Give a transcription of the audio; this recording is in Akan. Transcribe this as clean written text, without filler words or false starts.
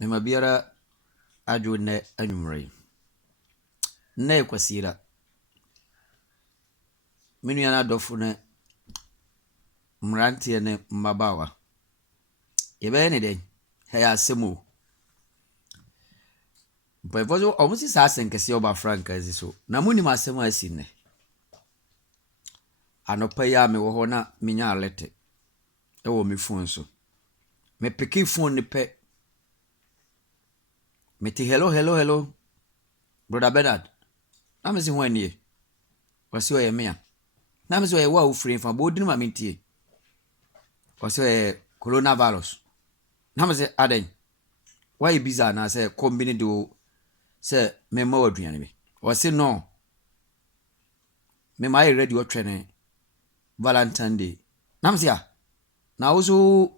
Mema biara adwo ne anwumre. Na ekwasira. Menu yana adofo ne mrantie ne mmabawa. Yebe ne den. Heya asemo. Mpefo omusi sa asenkese oba franka aziso. Na munim asemo asine. Anopa ya me wo ho na menya alete. Ewo me phone so. Me peki phone ni pe. Me ti hello. Brother Bernard. Na me si ho anie. Wasi o ye me a. Na me si o ye wa wo free fa bo dinu ma mentie. Wasi o ye coronavirus. Na me si aden. Why biza na say combine do say me ma waduane me. Wasi no. Me ma ready o twene Valentine Day. Na me si a. Na wo so